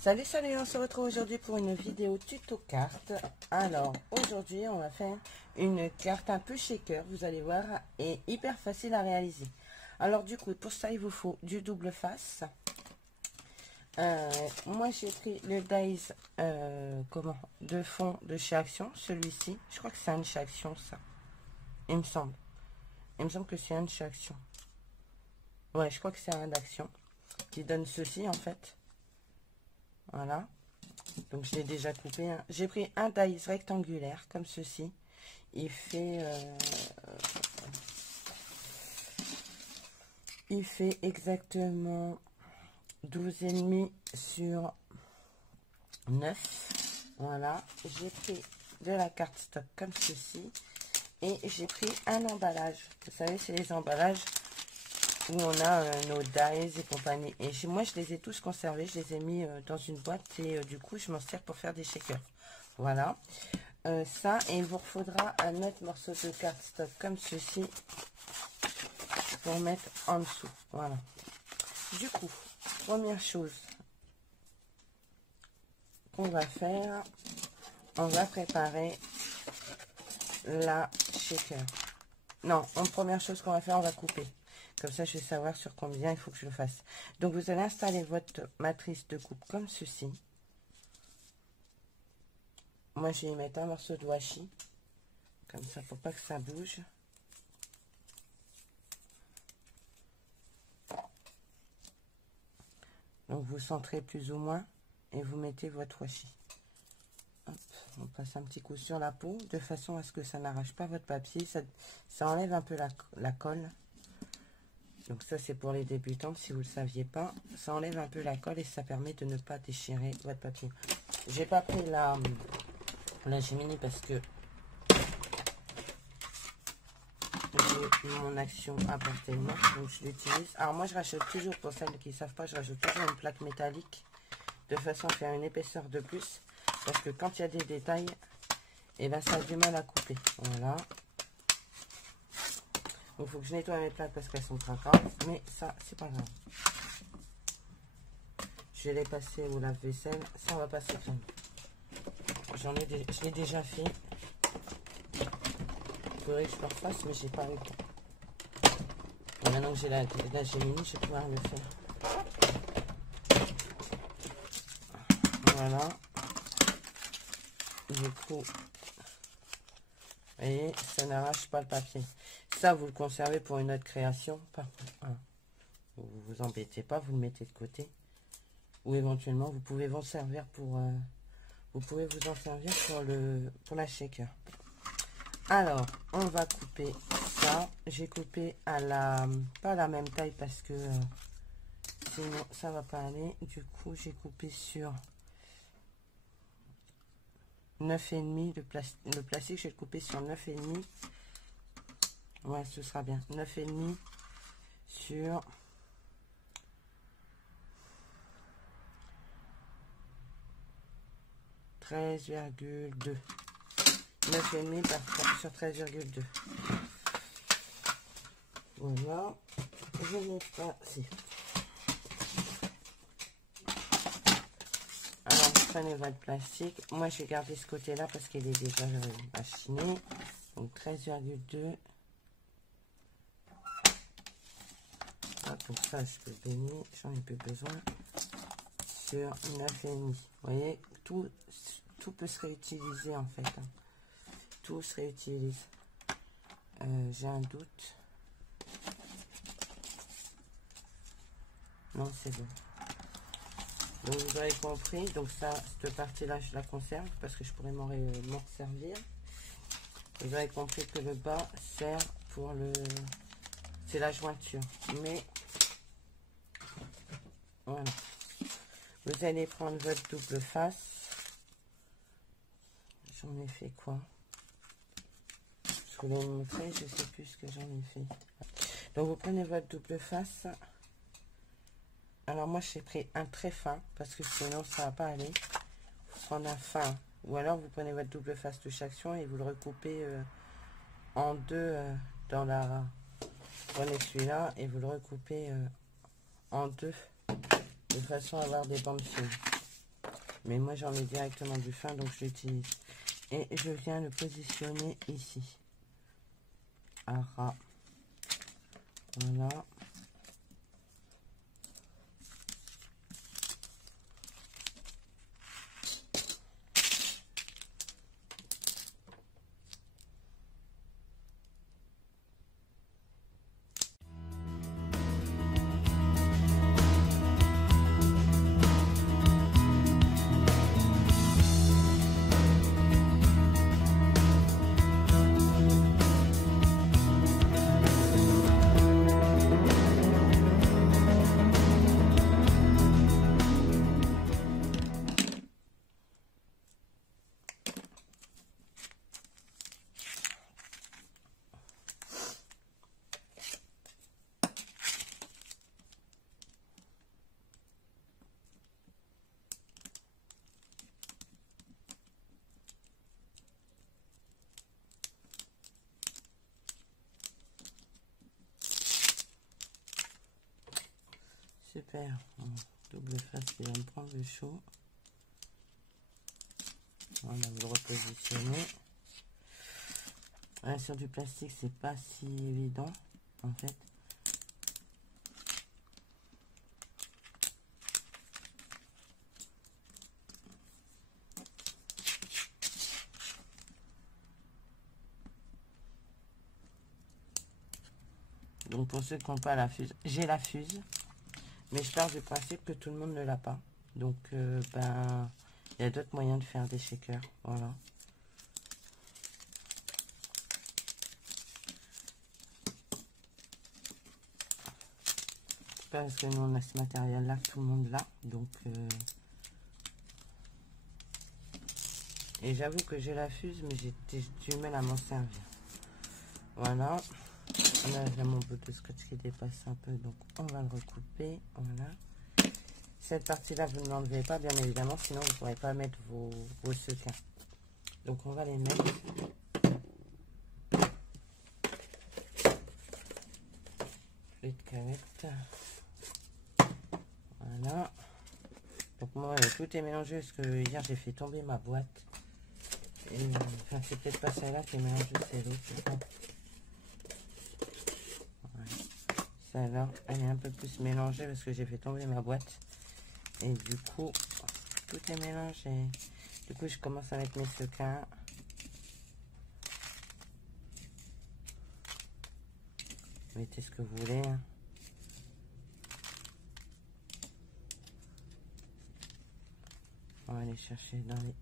Salut, salut, on se retrouve aujourd'hui pour une vidéo tuto carte. Alors, aujourd'hui, on va faire une carte un peu shaker, vous allez voir, et hyper facile à réaliser. Alors, du coup, pour ça, il vous faut du double face. Moi, j'ai pris le dies de fond de chez Action, celui-ci. Je crois que c'est un de chez Action, ça. Il me semble. Il me semble que c'est un de chez Action. Ouais, je crois que c'est un d'Action qui donne ceci, en fait. Voilà. Donc je l'ai déjà coupé. J'ai pris un dies rectangulaire comme ceci. Il fait exactement 12,5 sur 9. Voilà. J'ai pris de la carte stock comme ceci. Et j'ai pris un emballage. Vous savez, c'est les emballages où on a nos dies et compagnie. Et moi, je les ai tous conservés. Je les ai mis dans une boîte et du coup, je m'en sers pour faire des shakers. Voilà. Ça, et il vous faudra un autre morceau de carte stock comme ceci pour mettre en dessous. Voilà. Du coup, première chose qu'on va faire, on va préparer la shaker. Non, première chose qu'on va faire, on va couper. Comme ça, je vais savoir sur combien il faut que je le fasse. Donc, vous allez installer votre matrice de coupe comme ceci. Moi, je vais y mettre un morceau de washi. Comme ça, pour pas que ça bouge. Donc, vous centrez plus ou moins et vous mettez votre washi. Hop, on passe un petit coup sur la peau de façon à ce que ça n'arrache pas votre papier. Ça enlève un peu la colle. Donc ça, c'est pour les débutants, si vous ne le saviez pas. Ça enlève un peu la colle et ça permet de ne pas déchirer votre papier. J'ai pas pris la Gemini parce que j'ai mon Action à portée de main, donc je l'utilise. Alors moi, je rachète toujours, pour celles qui ne savent pas, je rajoute toujours une plaque métallique de façon à faire une épaisseur de plus. Parce que quand il y a des détails, et ben ça a du mal à couper. Voilà. Donc, il faut que je nettoie mes plaques parce qu'elles sont craquantes. Mais ça, c'est pas grave. Je vais les passer au lave-vaisselle. Ça va passer crème. Je l'ai déjà fait. Il faudrait que je le refasse, mais j'ai pas eu le temps. Et maintenant que j'ai la Gemini, je vais pouvoir le faire. Voilà. Du coup, vous voyez, ça n'arrache pas le papier. Ça, vous le conservez pour une autre création. Voilà. Vous vous embêtez pas, vous le mettez de côté. Ou éventuellement, vous pouvez vous en servir pour... pour la shaker. Alors, on va couper ça. J'ai coupé pas à la même taille parce que sinon ça va pas aller. Du coup, j'ai coupé sur 9,5. Le plastique, je vais le couper sur 9,5. Ouais, ce sera bien. 9,5 sur 13,2. 9,5 sur 13,2. Voilà. Je n'ai pas... Si. Alors, vous prenez votre plastique. Moi, je vais garder ce côté-là parce qu'il est déjà machiné. Donc, 13,2. Pour ça, je peux le baigner. J'en ai plus besoin. Sur 9,5. Vous voyez, tout peut se réutiliser en fait. Tout se réutilise. J'ai un doute. Non, c'est bon. Donc vous avez compris. Donc ça, cette partie-là, je la conserve parce que je pourrais m'en servir. Vous avez compris que le bas sert pour c'est la jointure. Mais voilà. Vous allez prendre votre double face. J'en ai fait quoi? Je voulais vous montrer, je sais plus ce que j'en ai fait. Donc vous prenez votre double face. Alors moi j'ai pris un très fin parce que sinon ça va pas aller. Vous prenez un fin. Ou alors vous prenez votre double face de chaque action et vous le recoupez en deux dans la... Prenez celui-là et vous le recoupez en deux de façon à avoir des bandes fines. Mais moi, j'en ai directement du fin, donc je l'utilise. Et je viens le positionner ici. À ras. Voilà. Super. Double face qui va me prendre le chaud. Voilà, vous le repositionnez. Sur du plastique, c'est pas si évident en fait. Donc pour ceux qui n'ont pas la fuse, j'ai la fuse, mais je pars du principe que tout le monde ne l'a pas. Donc ben il y a d'autres moyens de faire des shakers. Voilà. Parce que nous on a ce matériel là, tout le monde l'a. Donc et j'avoue que j'ai la fuse, mais j'ai du mal à m'en servir. Voilà. Là j'ai mon bout de scotch qui dépasse un peu, donc on va le recouper. Voilà. Cette partie là vous ne l'enlevez pas bien évidemment, sinon vous ne pourrez pas mettre vos sequins. Donc on va les mettre. Flûte cavette. Voilà. Donc moi tout est mélangé parce que hier j'ai fait tomber ma boîte. Et, enfin c'est peut-être pas celle-là qui est mélangée, c'est l'autre. Celle-là, elle est un peu plus mélangée parce que j'ai fait tomber ma boîte. Et du coup, tout est mélangé. Du coup, je commence à mettre mes sequins. Mettez ce que vous voulez. Hein. On va aller chercher dans les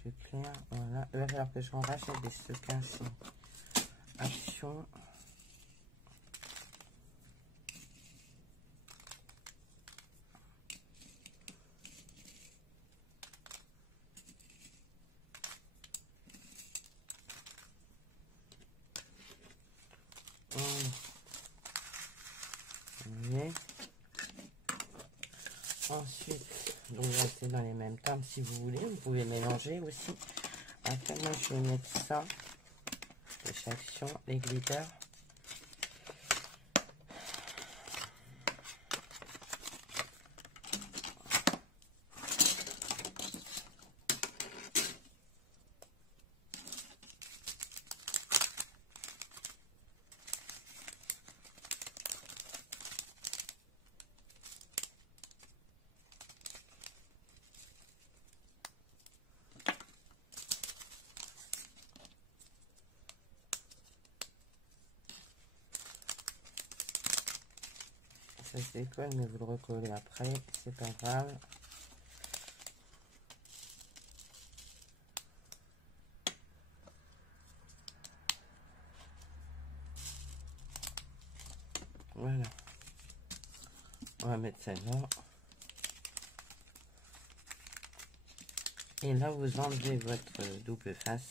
plus clairs. Voilà. Il va falloir que je rachète des sequins sans action. Ensuite, donc restez dans les mêmes termes si vous voulez. Vous pouvez mélanger aussi. Après, moi, je vais mettre ça de chaque action, les glitters. Ça se décolle, mais vous le recollez après, c'est pas grave. Voilà. On va mettre celle-là. Et là, vous enlevez votre double face,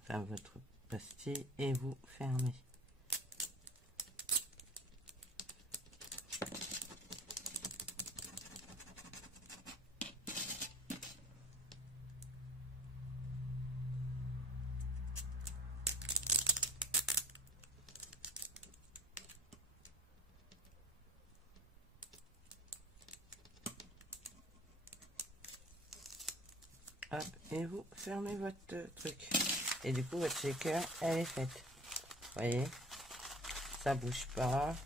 enfin votre pastille, et vous fermez. Hop, et vous fermez votre truc. Et du coup, votre shaker, elle est faite. Vous voyez, ça bouge pas.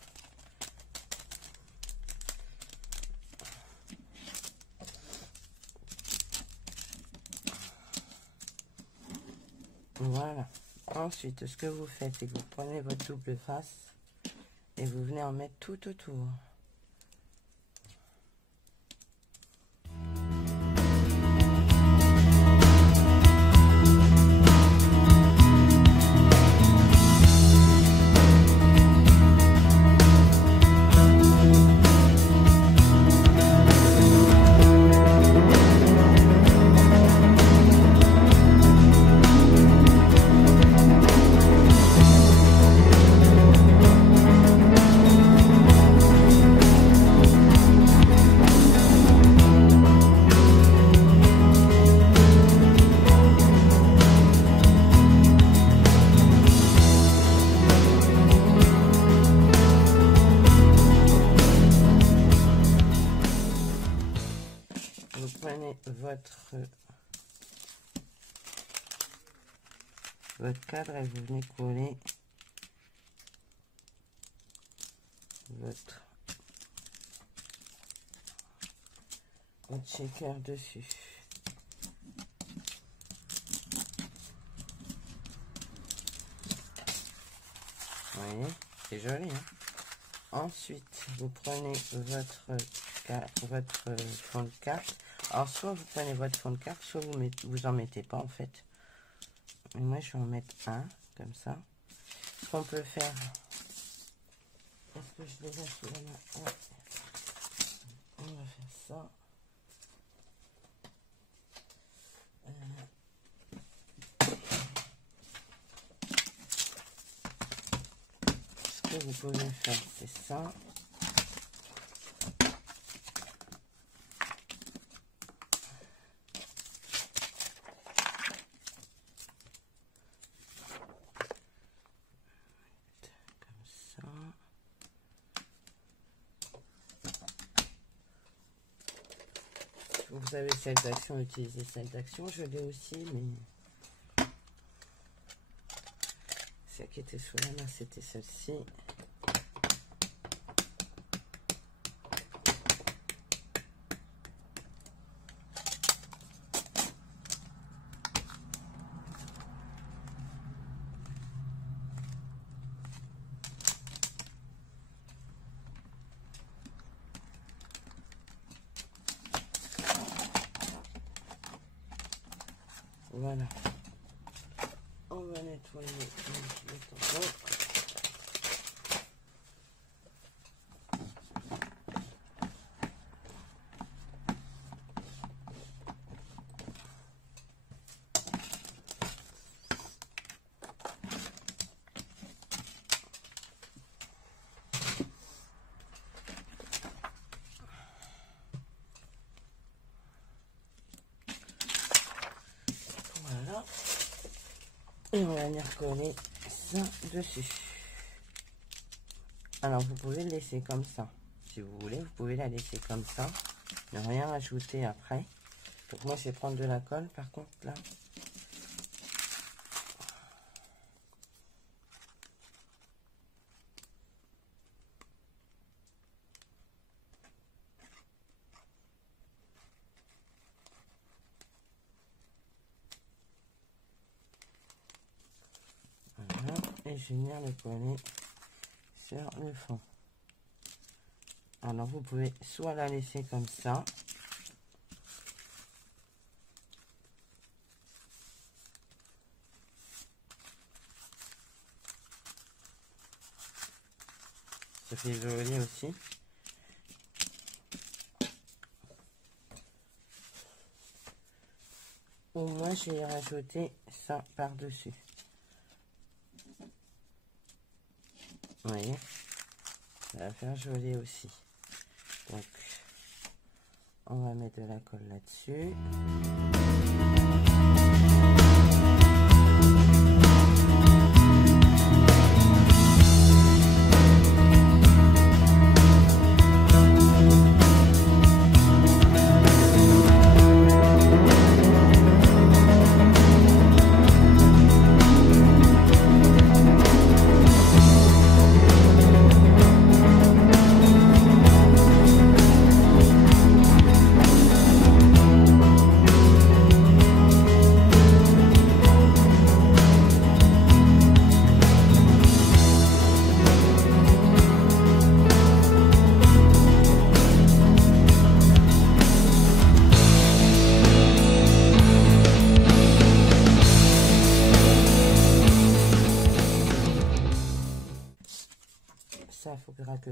Voilà. Ensuite, ce que vous faites, c'est que vous prenez votre double face et vous venez en mettre tout autour. Vous prenez votre cadre et vous venez coller votre shaker dessus. Vous voyez, c'est joli, hein? Ensuite, vous prenez votre fond de carte. Alors, soit vous prenez votre fond de carte, soit vous en mettez pas, en fait. Et moi, je vais en mettre un, comme ça. Ce qu'on peut faire... Est-ce que je les ai sous la main? Ouais. On va faire ça. Ce que vous pouvez faire, c'est ça. Vous avez celle d'action, utilisez celle d'action. Je l'ai aussi, mais celle qui était sous la main, c'était celle-ci. Voilà. On va nettoyer le tampon. Et on va venir coller ça dessus. Alors vous pouvez le laisser comme ça. Si vous voulez, vous pouvez la laisser comme ça. Ne rien ajouter après. Donc moi je vais prendre de la colle par contre là. Et je vais venir le coller sur le fond. Alors vous pouvez soit la laisser comme ça, ça fait joli aussi, ou moi je vais rajouter ça par dessus. Vous voyez, ça va faire joli aussi. Donc, on va mettre de la colle là-dessus.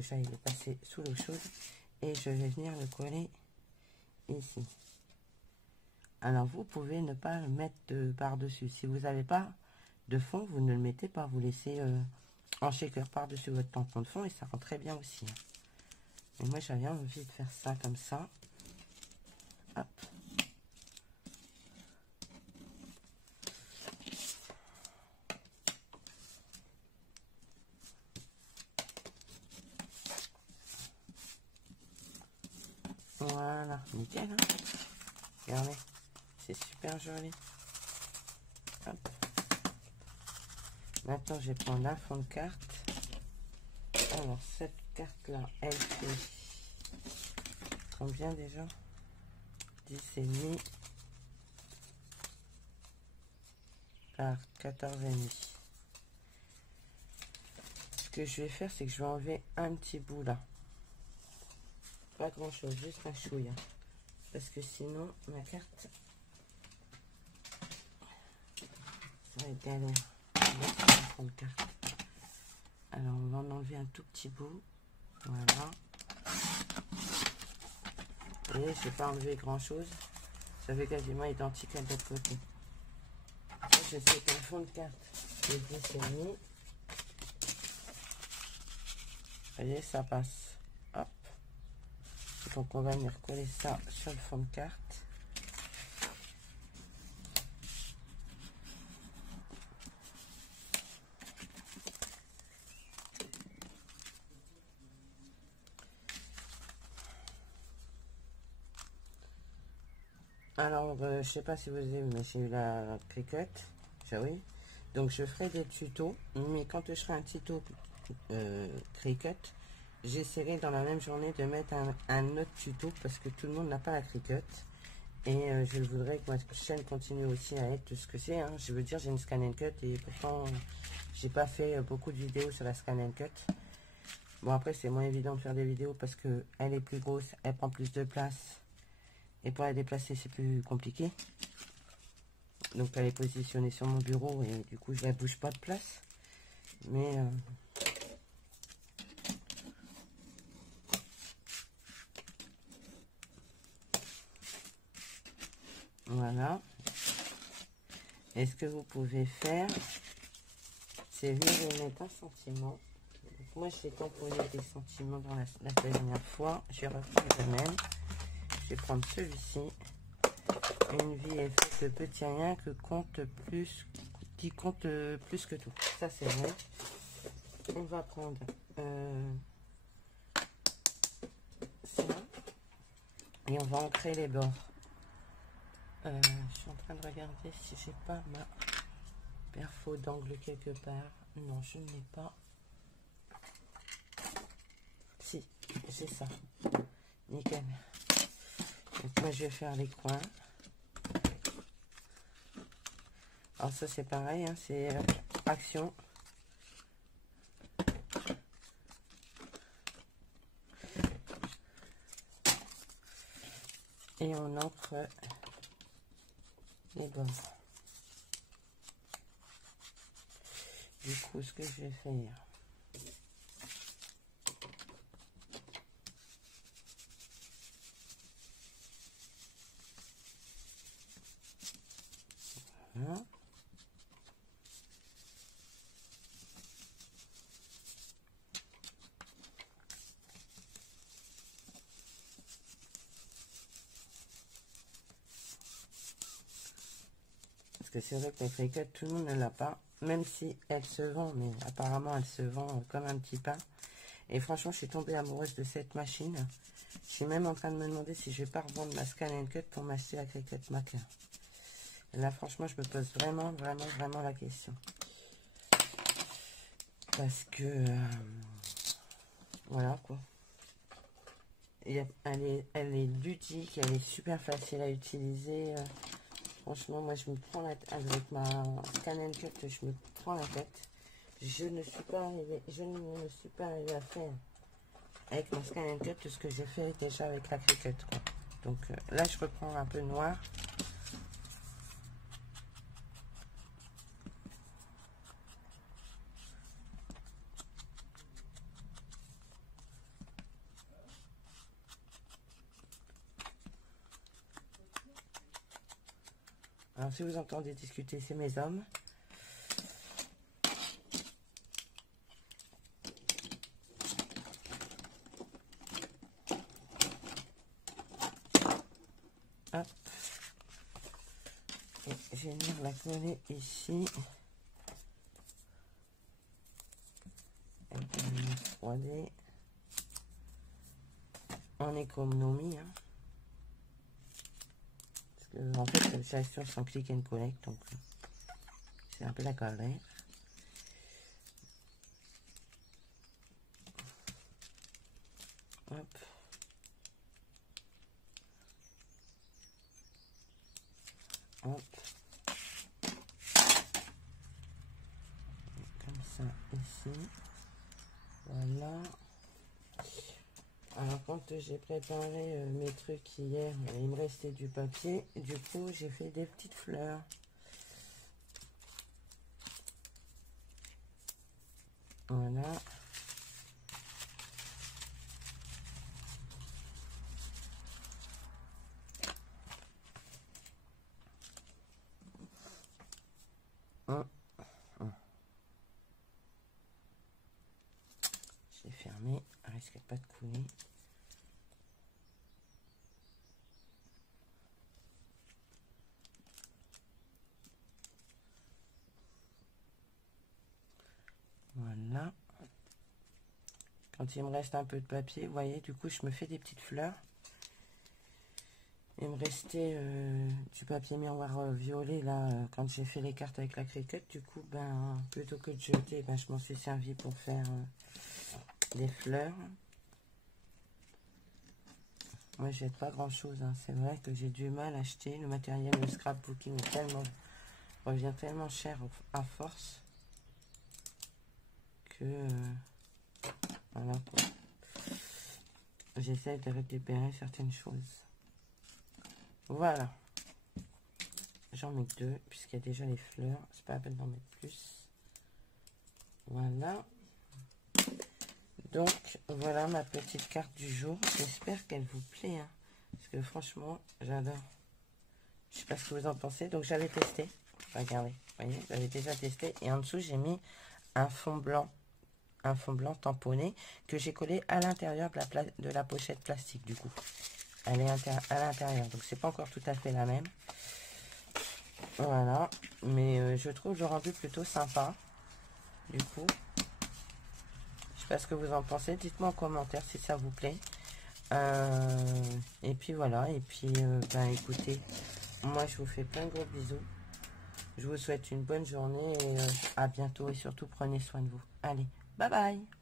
que j'aille le passer sous l'eau chaude. Et je vais venir le coller ici. Alors vous pouvez ne pas le mettre par-dessus. Si vous n'avez pas de fond, vous ne le mettez pas. Vous laissez en shaker par-dessus votre tampon de fond et ça rend très bien aussi. Et moi j'avais envie de faire ça comme ça. Hop. Voilà, nickel. Hein, regardez, c'est super joli. Hop. Maintenant, je vais prendre un fond de carte. Alors, cette carte-là, elle fait combien déjà? 10,5 par 14,5. Ce que je vais faire, c'est que je vais enlever un petit bout là. Pas grand chose, juste un chouille. Parce que sinon, ma carte, ça va être galère. Alors, on va en enlever un tout petit bout. Voilà. Vous voyez, je n'ai pas enlevé grand chose. Ça fait quasiment identique à l'autre côté. Je sais qu'un fond de carte de 10,5. Vous voyez, ça passe. Hop. Donc, on va venir coller ça sur le fond de carte. Alors, je sais pas si vous avez, mais j'ai eu la Cricut, oui. Donc, je ferai des tutos, mais quand je ferai un tuto Cricut, j'essaierai dans la même journée de mettre un autre tuto parce que tout le monde n'a pas la Cricut. Et je voudrais que ma chaîne continue aussi à être ce que c'est. Hein. Je veux dire, j'ai une Scan & Cut et pourtant, j'ai pas fait beaucoup de vidéos sur la Scan & Cut. Bon, après, c'est moins évident de faire des vidéos parce que elle est plus grosse, elle prend plus de place. Et pour la déplacer, c'est plus compliqué. Donc, elle est positionnée sur mon bureau et du coup, je la bouge pas de place. Mais voilà. Et ce que vous pouvez faire, c'est venir mettre un sentiment. Donc, moi, j'ai tamponné des sentiments dans la dernière fois. Je vais reprendre le même. Je vais prendre celui-ci. Une vie est faite de petits riens qui compte plus que tout. Ça, c'est vrai. On va prendre ça et on va ancrer les bords. Je suis en train de regarder si j'ai pas ma perfo d'angle quelque part. Non, je ne l'ai pas. Si, j'ai ça. Nickel. Donc moi, je vais faire les coins. Alors ça, c'est pareil, hein, c'est action. Et on ancre les bords. Du coup, ce que je vais faire, voilà. Parce que c'est vrai que la Cricut, tout le monde ne l'a pas, même si elle se vend, mais apparemment elle se vend comme un petit pain. Et franchement, je suis tombée amoureuse de cette machine. Je suis même en train de me demander si je vais pas revendre ma Scan & Cut pour m'acheter la Cricut Mac. Et là, franchement, je me pose vraiment la question. Parce que, voilà quoi. Et elle est ludique, elle est super facile à utiliser. Franchement, moi, je me prends la tête avec ma Scan & Cut, je me prends la tête. Je ne me suis pas arrivée à faire avec ma Scan & Cut tout ce que j'ai fait déjà avec la Cricut, quoi. Donc là, je reprends un peu noir. Alors, si vous entendez discuter, c'est mes hommes. Hop. Et je vais venir la coller ici. Avec une 3D. En économie. Hein. Parce que, en fait, c'est sur sans click and collect. Donc, c'est un peu la galère. Hop. Hop. Comme ça, ici. Voilà. Alors, quand j'ai préparé mes trucs hier, il me restait du papier. Du coup, j'ai fait des petites fleurs. Voilà. J'ai fermé, elle risque pas de couler. Voilà. Quand il me reste un peu de papier, vous voyez, du coup, je me fais des petites fleurs. Il me restait du papier miroir violet, là, quand j'ai fait les cartes avec la cricket. Du coup, ben, plutôt que de jeter, ben, je m'en suis servi pour faire des fleurs. Moi, je jette pas grand-chose, hein. C'est vrai que j'ai du mal à acheter. Le matériel, le scrapbooking est tellement, revient tellement cher à force que... voilà, quoi. J'essaie de récupérer certaines choses. Voilà. J'en mets 2, puisqu'il y a déjà les fleurs. C'est pas la peine d'en mettre plus. Voilà. Donc, voilà ma petite carte du jour. J'espère qu'elle vous plaît. Hein, parce que franchement, j'adore. Je sais pas ce que vous en pensez. Donc, j'avais testé. Regardez. Vous voyez, j'avais déjà testé. Et en dessous, j'ai mis un fond blanc. Un fond blanc tamponné que j'ai collé à l'intérieur de la pochette plastique, du coup. Elle est à l'intérieur. Donc, c'est pas encore tout à fait la même. Voilà. Mais je trouve le rendu plutôt sympa. Du coup. Je sais pas ce que vous en pensez. Dites-moi en commentaire si ça vous plaît. Et puis voilà. Et puis, ben écoutez, moi je vous fais plein de gros bisous. Je vous souhaite une bonne journée et à bientôt. Et surtout, prenez soin de vous. Allez, bye bye.